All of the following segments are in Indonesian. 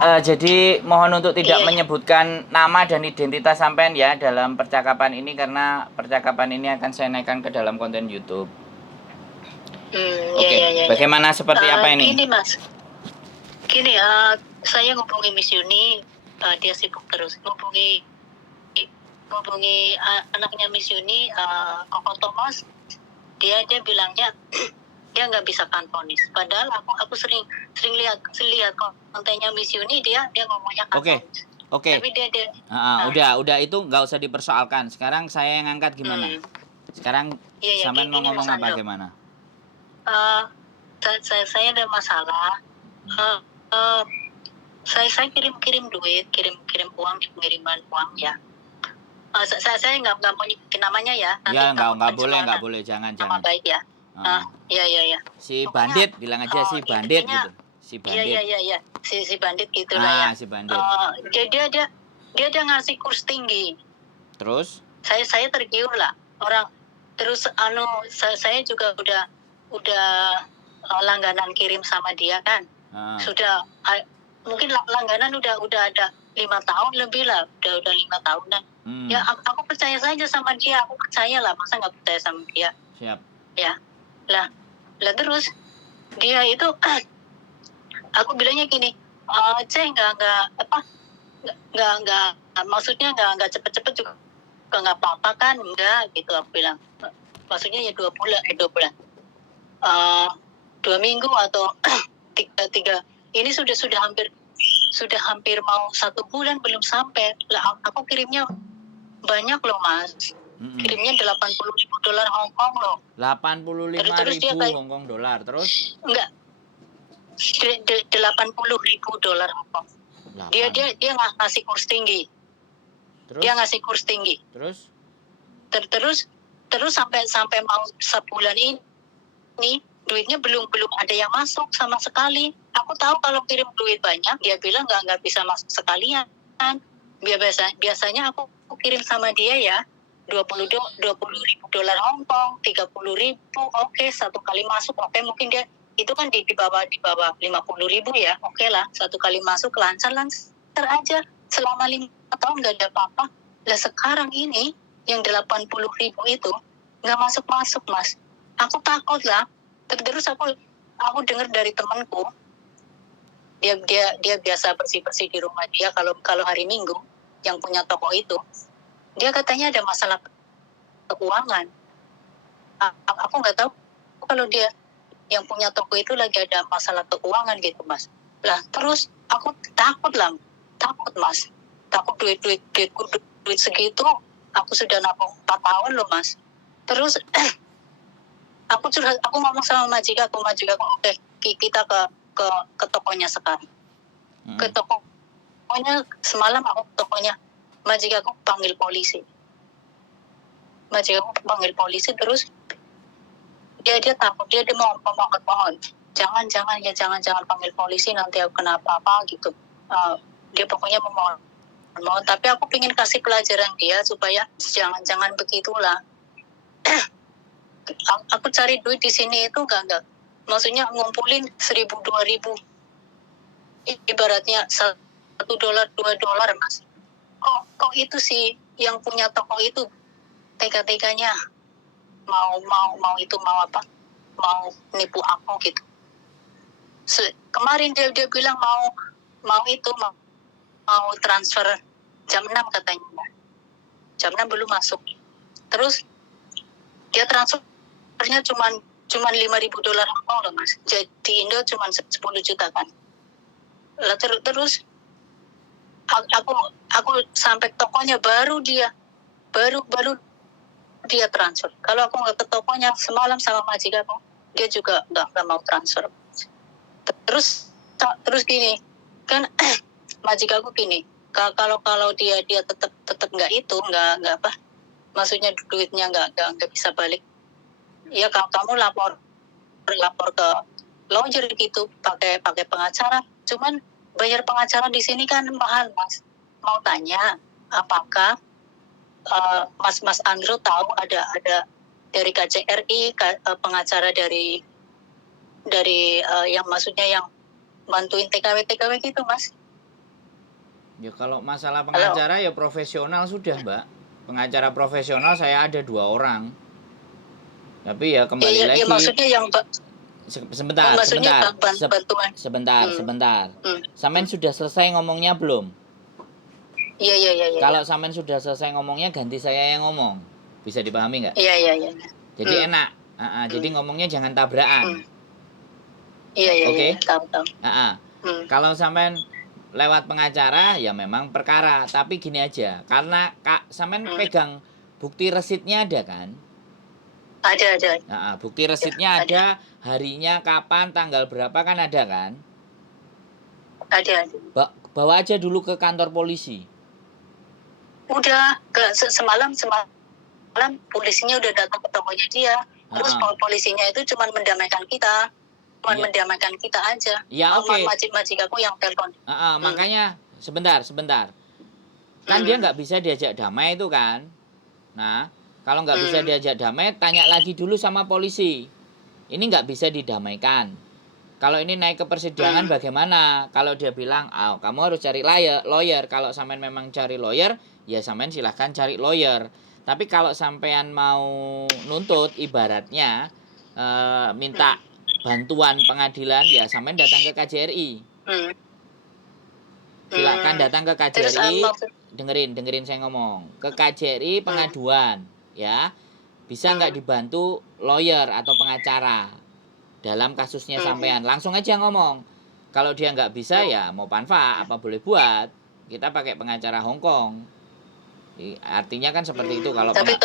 Jadi mohon untuk tidak Iya, iya. menyebutkan nama dan identitas sampean ya dalam percakapan ini karena percakapan ini akan saya naikkan ke dalam konten YouTube. Iya, Oke, iya, iya, iya. bagaimana seperti apa ini? Gini, Mas. Gini, saya ngubungi Miss Yuni, dia sibuk terus. Ngubungi anaknya Miss Yuni, Koko Thomas, dia bilangnya dia nggak bisa kantonis. Padahal aku sering lihat kontennya Miss Yuni, dia ngomongnya Oke, kantonis. oke. Tapi dia Udah itu nggak usah dipersoalkan. Sekarang saya yang ngangkat gimana? Sekarang Iya, sampean mau gini ngomong Mas apa Andro. gimana? Saya ada masalah. Uh, uh, saya kirim duit, kirim uang, pengiriman uang ya. Saya nggak mau nyebutin namanya ya. Nanti Ya nggak pencemaran boleh, jangan. nama baik ya. Iya. Si Pokoknya, bandit, bilang aja si bandit intinya, gitu. Si bandit. Iya. Si bandit gitulah ya. Si bandit. Dia ngasih kurs tinggi. Terus? Saya tergiur lah orang. Terus saya juga udah langganan kirim sama dia kan. Sudah mungkin langganan udah ada 5 tahun lebih lah, udah 5 tahunan. Ya aku percaya saja sama dia, aku percaya lah, masa nggak percaya sama dia. Siap. Ya lah terus dia itu aku bilangnya gini, maksudnya nggak cepet-cepet juga nggak apa-apa kan, enggak gitu aku bilang. Maksudnya ya 2 bulan, 2 minggu atau tiga ini sudah hampir mau 1 bulan belum sampai lah. Aku kirimnya banyak loh Mas. Kirimnya $80,000 Hong Kong loh. 85.000 Hong Kong dolar. Terus? Enggak, $80,000 Hong Kong. Dia ngasih kurs tinggi. Terus? Dia ngasih kurs tinggi. Terus? Terus sampai mau sebulan ini duitnya belum ada yang masuk sama sekali. Aku tahu kalau kirim duit banyak, dia bilang nggak bisa masuk sekalian. Biasanya aku kirim sama dia ya $20,000 Hong Kong, 30.000, oke, 1 kali masuk, oke, mungkin dia itu kan di bawah 50.000 ya, oke lah, 1 kali masuk lancar aja selama 5 tahun nggak ada apa-apa. Lah sekarang ini yang 80.000 itu nggak masuk Mas. Aku takut lah. Terus aku dengar dari temanku, dia biasa bersih di rumah dia kalau hari Minggu, yang punya toko itu, dia katanya ada masalah keuangan. Aku nggak tahu kalau dia yang punya toko itu lagi ada masalah keuangan gitu Mas. Lah terus aku takut Mas. Takut duit segitu aku sudah nabung 4 tahun loh Mas. Terus aku ngomong sama majikanku, oke, kita ke tokonya sekarang. Ke tokonya semalam, aku ke tokonya, majikanku panggil polisi. Terus dia takut, dia mau mohon, jangan panggil polisi, nanti aku kenapa gitu. Dia pokoknya mohon, tapi aku pengen kasih pelajaran dia supaya jangan begitulah. Aku cari duit di sini itu enggak, maksudnya ngumpulin 1.000 2.000, ibaratnya $1 $2 Mas. Kok itu sih yang punya toko itu tega-teganya mau nipu aku gitu. Kemarin dia bilang mau transfer jam 6 katanya. Jam 6 belum masuk. Terus dia transfernya cuma $5.000 Hong Kong loh Mas. Jadi Indo cuma 10 juta kan. Lah terus aku sampai tokonya baru dia transfer. Kalau aku nggak ke tokonya semalam sama majikanku, dia juga nggak mau transfer. Terus gini kan, majikanku gini, kalau dia tetap nggak apa, maksudnya duitnya nggak bisa balik, ya kamu lapor ke lawyer gitu, pakai pengacara. Cuman bayar pengacara di sini kan mahal Mas. Mau tanya, apakah Mas Andro tahu ada dari KCRI, pengacara dari yang maksudnya yang bantuin TKW gitu Mas? Ya kalau masalah Halo. pengacara ya profesional sudah, Mbak. Pengacara profesional saya ada 2 orang. Tapi ya Ya, kembali ya lagi, maksudnya yang sebentar, maksudnya sebentar, bantuan. sebentar, Hmm. sebentar. Hmm. Samen sudah selesai ngomongnya belum? Iya, iya, iya, iya. Kalau Samen sudah selesai ngomongnya, ganti saya yang ngomong. Bisa dipahami nggak? Iya, iya, iya. Jadi Hmm. enak. Jadi Hmm. ngomongnya jangan tabrakan. Hmm. Iya, iya, iya, Oke? tahu, tahu. Hmm. Kalau Samen lewat pengacara, ya memang perkara. Tapi gini aja, karena Samen Hmm. pegang bukti resitnya ada kan? Ada. Bukti resitnya ada, harinya kapan, tanggal berapa kan ada kan? Ada. Bawa aja dulu ke kantor polisi. Udah semalam polisinya udah datang ke tokonya dia. Terus polisinya itu cuma mendamaikan kita. Mendamaikan kita aja. Ya oke. Majikaku yang telepon. Makanya sebentar. Kan dia nggak bisa diajak damai itu kan. Nah, kalau nggak bisa diajak damai, tanya lagi dulu sama polisi. Ini nggak bisa didamaikan. Kalau ini naik ke persidangan bagaimana? Kalau dia bilang, kamu harus cari lawyer. Kalau sampean memang cari lawyer, ya sampean silahkan cari lawyer. Tapi kalau sampean mau nuntut, ibaratnya minta bantuan pengadilan, ya sampean datang ke KJRI. Silakan datang ke KJRI. Dengerin saya ngomong. Ke KJRI pengaduan, ya. Bisa nggak dibantu lawyer atau pengacara dalam kasusnya sampean? Langsung aja ngomong. Kalau dia nggak bisa, ya mau Panva apa boleh buat. Kita pakai pengacara Hongkong. Artinya kan seperti itu. Kalau tapi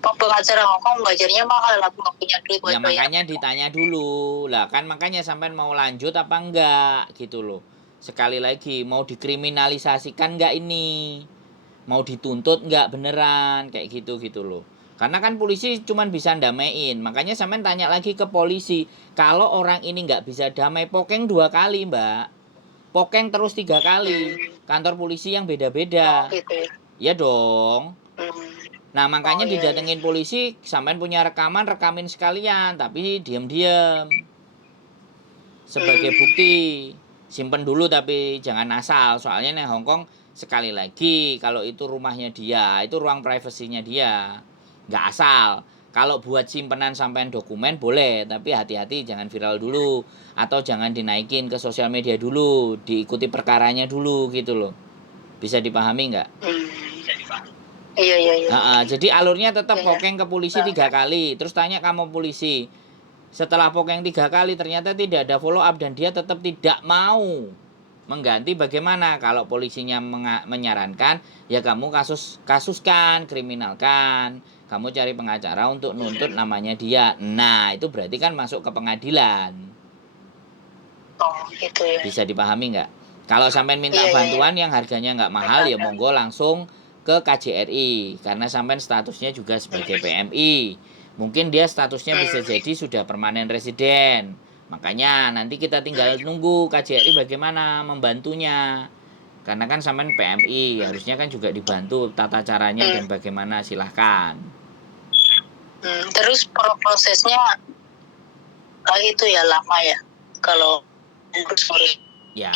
pengacara Hongkong belajarnya mahal, aku nggak punya duit buat ya makanya ditanya dulu lah kan, makanya sampean mau lanjut apa enggak gitu loh. Sekali lagi, mau dikriminalisasikan enggak ini, mau dituntut enggak beneran kayak gitu loh. Karena kan polisi cuman bisa ndamain, makanya sampean tanya lagi ke polisi. Kalau orang ini nggak bisa damai, pokeng 2 kali, Mbak. Pokeng terus 3 kali. Kantor polisi yang beda-beda. gitu ya. Ya dong. Nah makanya didatengin polisi, sampean punya rekamin sekalian, tapi diem-diem sebagai bukti. Simpen dulu tapi jangan asal, soalnya nih Hongkong sekali lagi, kalau itu rumahnya dia, itu ruang privasinya dia, nggak asal. Kalau buat simpenan sampean dokumen boleh, tapi hati-hati jangan viral dulu, atau jangan dinaikin ke sosial media dulu, diikuti perkaranya dulu gitu loh. Bisa dipahami nggak? Iya. Jadi alurnya tetap pokeng ke polisi 3 kali, terus tanya kamu polisi. Setelah pokeng 3 kali ternyata tidak ada follow up dan dia tetap tidak mau mengganti, bagaimana? Kalau polisinya menyarankan, ya kamu kasuskan, kriminalkan. Kamu cari pengacara untuk nuntut namanya dia. Nah, itu berarti kan masuk ke pengadilan. Gitu ya. Bisa dipahami nggak? Kalau sampai minta bantuan yang harganya nggak mahal, ya monggo langsung ke KJRI. Karena sampai statusnya juga sebagai PMI. Mungkin dia statusnya bisa jadi sudah permanen residen. Makanya nanti kita tinggal nunggu KJRI bagaimana membantunya. Karena kan sampean PMI, harusnya kan juga dibantu tata caranya dan bagaimana, silahkan. Terus prosesnya itu ya lama ya kalau ngurus. Ya,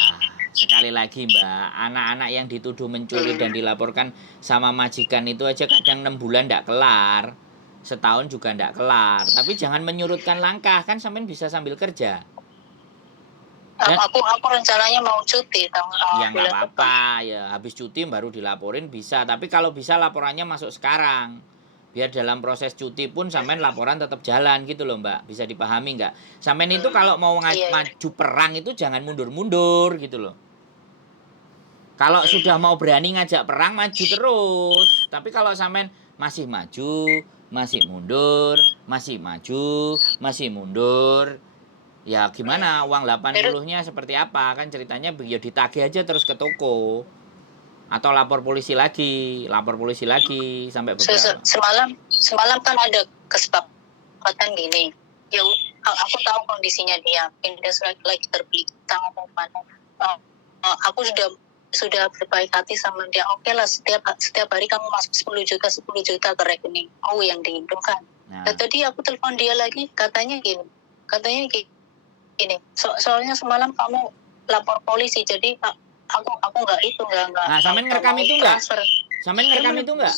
sekali lagi Mbak, anak-anak yang dituduh mencuri dan dilaporkan sama majikan itu aja kadang 6 bulan ndak kelar. Setahun juga ndak kelar. Tapi jangan menyurutkan langkah, kan sampean bisa sambil kerja. Dan aku rencananya mau cuti ya nggak apa-apa, ya habis cuti baru dilaporin bisa. Tapi kalau bisa laporannya masuk sekarang. Biar dalam proses cuti pun sampean laporan tetap jalan gitu loh Mbak. Bisa dipahami nggak? Sampean itu kalau mau maju perang itu jangan mundur-mundur gitu loh. Kalau sudah mau berani ngajak perang, maju terus. Tapi kalau sampean masih maju, masih mundur, masih maju, masih mundur, ya gimana? Uang 80-nya seperti apa? Kan ceritanya ya ditagih aja terus ke toko. Atau lapor polisi lagi sampai beberapa. Semalam kan ada kesepakatan gini. Ya aku tahu kondisinya dia, dia lagi terbilang atau mana. Aku sudah berbaik hati sama dia. Oke lah, setiap hari kamu masuk 10 juta ke rekening yang di Indo kan. Nah, tadi aku telepon dia lagi, katanya gini. Soalnya semalam kamu lapor polisi, jadi aku nggak itu nggak Nah, sampean ngerekam mau itu nggak? transfer. Sampean ngerekam itu nggak?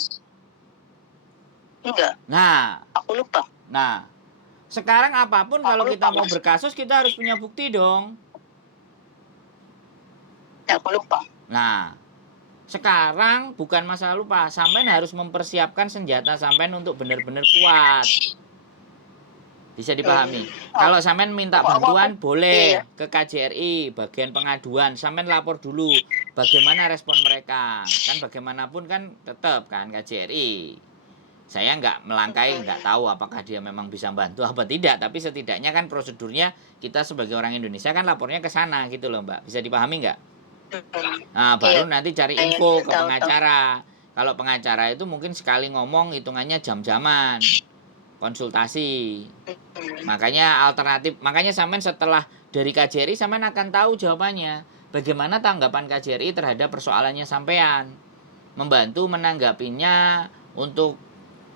Enggak, Nah, aku lupa. sekarang apapun kalau Aku kita lupa mau Mas. berkasus kita harus punya bukti dong. Ya, aku lupa. Nah, sekarang bukan masalah lupa, sampean harus mempersiapkan senjata sampean untuk benar-benar kuat. Bisa dipahami. Kalau sampean minta bantuan Iya, boleh ke KJRI, bagian pengaduan, sampean lapor dulu bagaimana respon mereka. Kan bagaimanapun kan tetap kan KJRI. Saya nggak melangkai, nggak tahu apakah dia memang bisa bantu apa tidak, tapi setidaknya kan prosedurnya kita sebagai orang Indonesia kan lapornya ke sana gitu loh Mbak. Bisa dipahami nggak? Nah, iya, baru nanti cari iya, info ke tahu, pengacara. Kalau pengacara itu mungkin sekali ngomong hitungannya jam-jaman konsultasi. Makanya alternatif, makanya sampean setelah dari KJRI sampean akan tahu jawabannya. Bagaimana tanggapan KJRI terhadap persoalannya sampean? Membantu menanggapinya, untuk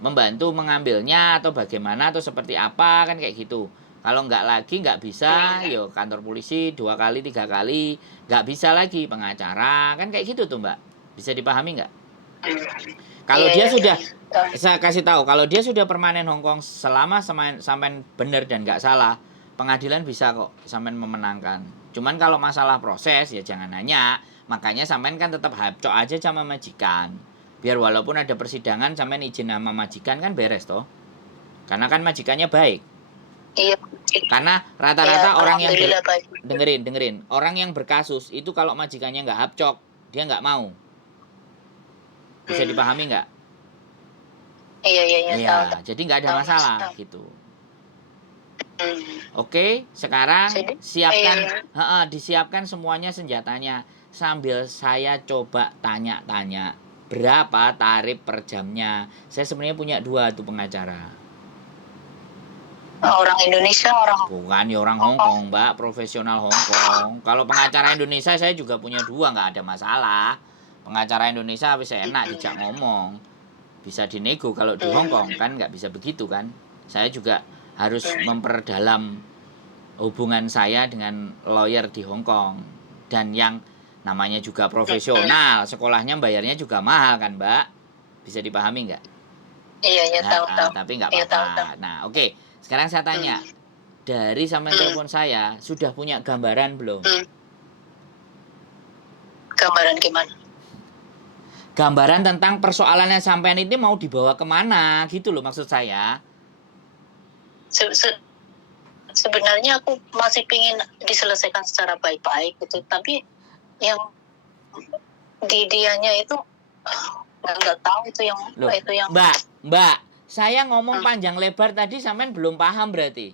membantu mengambilnya atau bagaimana atau seperti apa kan kayak gitu. Kalau nggak lagi nggak bisa, yo kantor polisi 2 kali 3 kali, nggak bisa lagi pengacara kan kayak gitu tuh Mbak. Bisa dipahami nggak? Kalau Iya, dia iya, sudah, tahu. saya kasih tahu, kalau dia sudah permanen Hongkong selama sampai benar dan nggak salah, pengadilan bisa kok sampai memenangkan. Cuman kalau masalah proses ya jangan nanya, makanya sampean kan tetap hapcok aja sama majikan. Biar walaupun ada persidangan sampean izin sama majikan kan beres toh. Karena kan majikannya baik. Iya, Karena iya, rata-rata orang yang alhamdulillah baik. dengerin, orang yang berkasus itu kalau majikannya nggak hapcok, dia nggak mau. Bisa dipahami nggak? Iya, iya, iya, Iya, tahu, tahu. jadi nggak ada Tahu, Mas, masalah tahu. gitu. Oke, sekarang Jadi, siapkan, iya, disiapkan semuanya senjatanya. Sambil saya coba tanya-tanya, berapa tarif per jamnya? Saya sebenarnya punya 2 tuh pengacara. orang Indonesia, orang Bukan ya orang Hong Kong. Hongkong, Mbak, profesional Hongkong. Kalau pengacara Indonesia saya juga punya 2, nggak ada masalah. Pengacara Indonesia bisa enak dijak ngomong, bisa dinego. Kalau di Hongkong kan nggak bisa begitu kan. Saya juga harus memperdalam hubungan saya dengan lawyer di Hongkong. Dan yang namanya juga profesional, sekolahnya bayarnya juga mahal kan Mbak. Bisa dipahami nggak? Iya, iya, tahu, tahu. Tapi nggak Iya, tahu, tahu. apa-apa. Nah oke, sekarang saya tanya, dari sampean telepon saya sudah punya gambaran belum? Gambaran gimana? Gambaran tentang persoalannya sampean itu mau dibawa kemana gitu loh maksud saya. Sebenarnya aku masih ingin diselesaikan secara baik-baik gitu, tapi yang di dianya itu nggak tahu itu yang Loh, itu yang Mbak, saya ngomong panjang lebar tadi sampean belum paham berarti.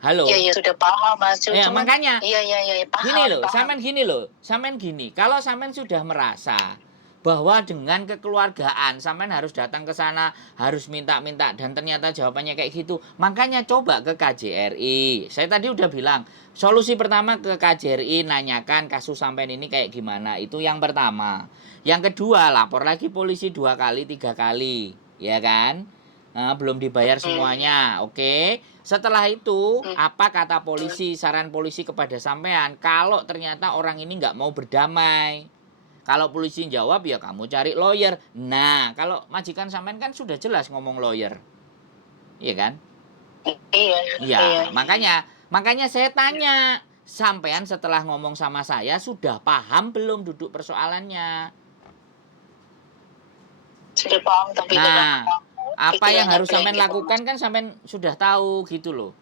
Halo. Iya, iya, sudah paham Mas. Ya, Cuman makanya iya, iya, iya, paham, gini loh, paham. sampean gini. Kalau sampean sudah merasa bahwa dengan kekeluargaan sampean harus datang ke sana, harus minta-minta dan ternyata jawabannya kayak gitu, makanya coba ke KJRI. Saya tadi udah bilang, solusi pertama ke KJRI, nanyakan kasus sampean ini kayak gimana. Itu yang pertama. Yang kedua, lapor lagi polisi 2 kali 3 kali, ya kan? Nah, belum dibayar semuanya, oke. Setelah itu, apa kata polisi, saran polisi kepada sampean? Kalau ternyata orang ini nggak mau berdamai, kalau polisi jawab ya kamu cari lawyer. Nah, kalau majikan sampean kan sudah jelas ngomong lawyer, iya kan? Iya, Iya, iya. makanya saya tanya, sampean setelah ngomong sama saya sudah paham belum duduk persoalannya? Sudah paham tapi Nah, apa yang pikirannya harus sampean blank gitu, lakukan Mas. kan sampean sudah tahu gitu loh.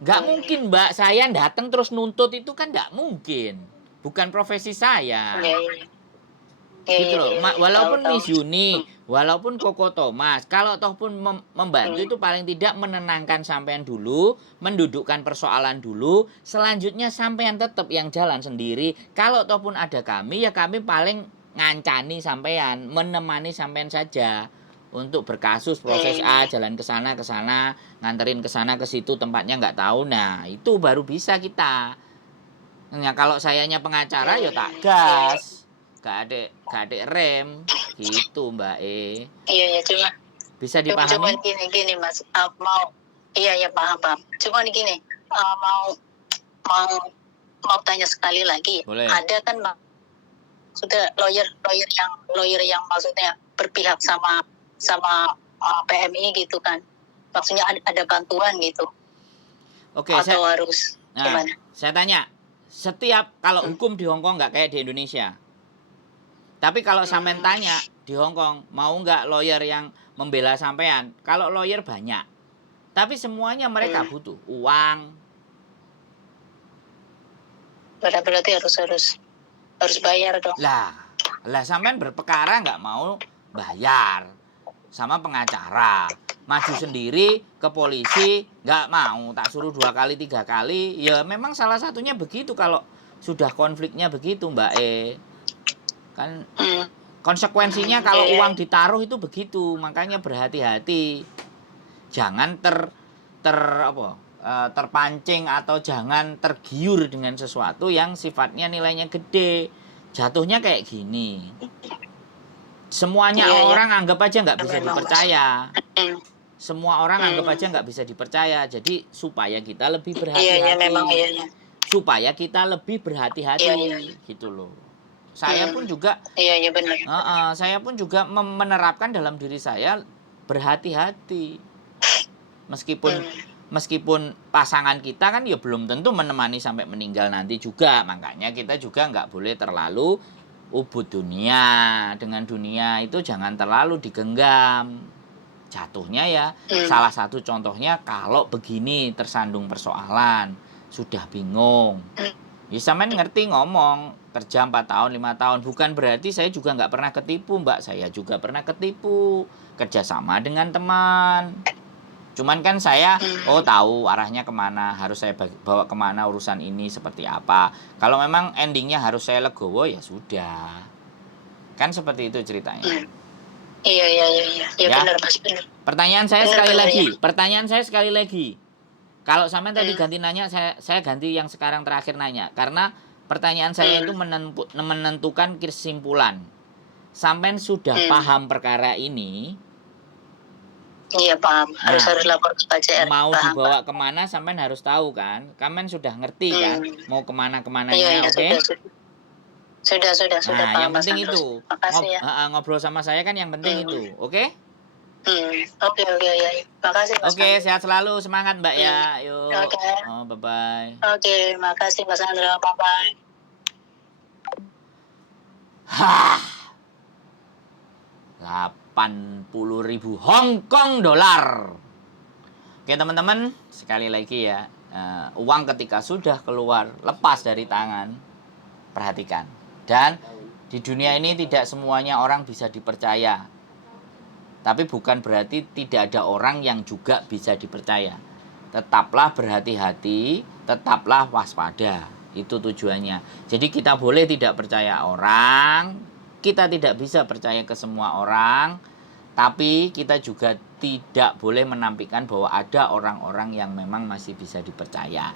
Nggak mungkin Mbak, saya datang terus nuntut itu kan nggak mungkin. Bukan profesi saya. Iya, iya. Iya, Gitu iya, loh. iya, iya. Tahu, Walaupun tahu. Miss Yuni, walaupun Koko Thomas, kalau toh pun membantu itu paling tidak menenangkan sampean dulu, mendudukkan persoalan dulu, selanjutnya sampean tetap yang jalan sendiri. Kalau toh pun ada kami, ya kami paling ngancani sampean, menemani sampean saja untuk berkasus proses A, jalan ke sana, nganterin ke sana ke situ tempatnya nggak tahu. Nah, itu baru bisa kita. Nah, kalau sayanya pengacara ya tak gas. Gak ada rem gitu Mbak E. Iya, iya, cuma Bisa cuman dipahami? gini Mas, mau iya, iya, paham, paham. Cuman gini, mau mau mau tanya sekali lagi. Boleh. Ada kan sudah lawyer yang maksudnya berpihak sama PMI gitu kan. Maksudnya ada bantuan gitu. Oke, Atau harus gimana? saya tanya, setiap kalau hukum di Hong Kong nggak kayak di Indonesia. Tapi kalau sampean tanya di Hong Kong, mau nggak lawyer yang membela sampean? Kalau lawyer banyak. Tapi semuanya mereka butuh uang. Berarti harus bayar dong. Lah sampean berperkara nggak mau bayar sama pengacara. Maju sendiri ke polisi nggak mau, tak suruh 2 kali 3 kali. Ya memang salah satunya begitu kalau sudah konfliknya begitu Mbak kan konsekuensinya kalau uang ditaruh itu begitu. Makanya berhati-hati, jangan terpancing atau jangan tergiur dengan sesuatu yang sifatnya nilainya gede. Jatuhnya kayak gini, semuanya orang anggap aja nggak bisa dipercaya. Semua orang anggap aja nggak bisa dipercaya. Jadi supaya kita lebih berhati-hati, supaya kita lebih berhati-hati gitu loh. Saya pun juga benar. Saya pun juga menerapkan dalam diri saya berhati-hati. Meskipun pasangan kita kan ya belum tentu menemani sampai meninggal nanti juga. Makanya kita juga nggak boleh terlalu ubud dunia. Dengan dunia itu jangan terlalu digenggam. Jatuhnya ya salah satu contohnya kalau begini tersandung persoalan, sudah bingung. Ya sampean ngerti ngomong, kerja 4 tahun, 5 tahun. Bukan berarti saya juga nggak pernah ketipu, Mbak. Saya juga pernah ketipu. Kerjasama dengan teman. Cuman kan saya, tahu arahnya kemana, harus saya bawa kemana urusan ini seperti apa. Kalau memang endingnya harus saya legowo, ya sudah. Kan seperti itu ceritanya. Iya. Ya, benar Mas, benar. Pertanyaan saya sekali lagi. Kalau sampean tadi ganti nanya, saya ganti yang sekarang terakhir nanya. Karena pertanyaan saya itu menentukan kesimpulan. Sampean sudah paham perkara ini? Iya paham, harus lapor ke KJR. Mau dibawa kemana sampean harus tahu kan? Kamen sudah ngerti kan? Mau kemana-kemananya, iya, oke? Sudah Nah, paham, yang penting Mas itu. Makasih ya. Ngobrol sama saya kan yang penting itu, oke? Oke, ya. Makasih Mas. Oke, sehat selalu, semangat Mbak ya. Yuk. Oke. Bye-bye. Oke, makasih Mas Andra, bye-bye. 80.000 Hong Kong dolar. Oke teman-teman, sekali lagi ya, uang ketika sudah keluar, lepas dari tangan, perhatikan. Dan di dunia ini tidak semuanya orang bisa dipercaya. Tapi bukan berarti tidak ada orang yang juga bisa dipercaya. Tetaplah berhati-hati, tetaplah waspada. Itu tujuannya. Jadi kita boleh tidak percaya orang, kita tidak bisa percaya ke semua orang, tapi kita juga tidak boleh menampilkan bahwa ada orang-orang yang memang masih bisa dipercaya.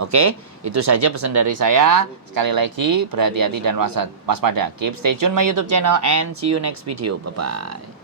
Oke, itu saja pesan dari saya. Sekali lagi, berhati-hati dan waspada. Keep stay tune my YouTube channel and see you next video. Bye-bye.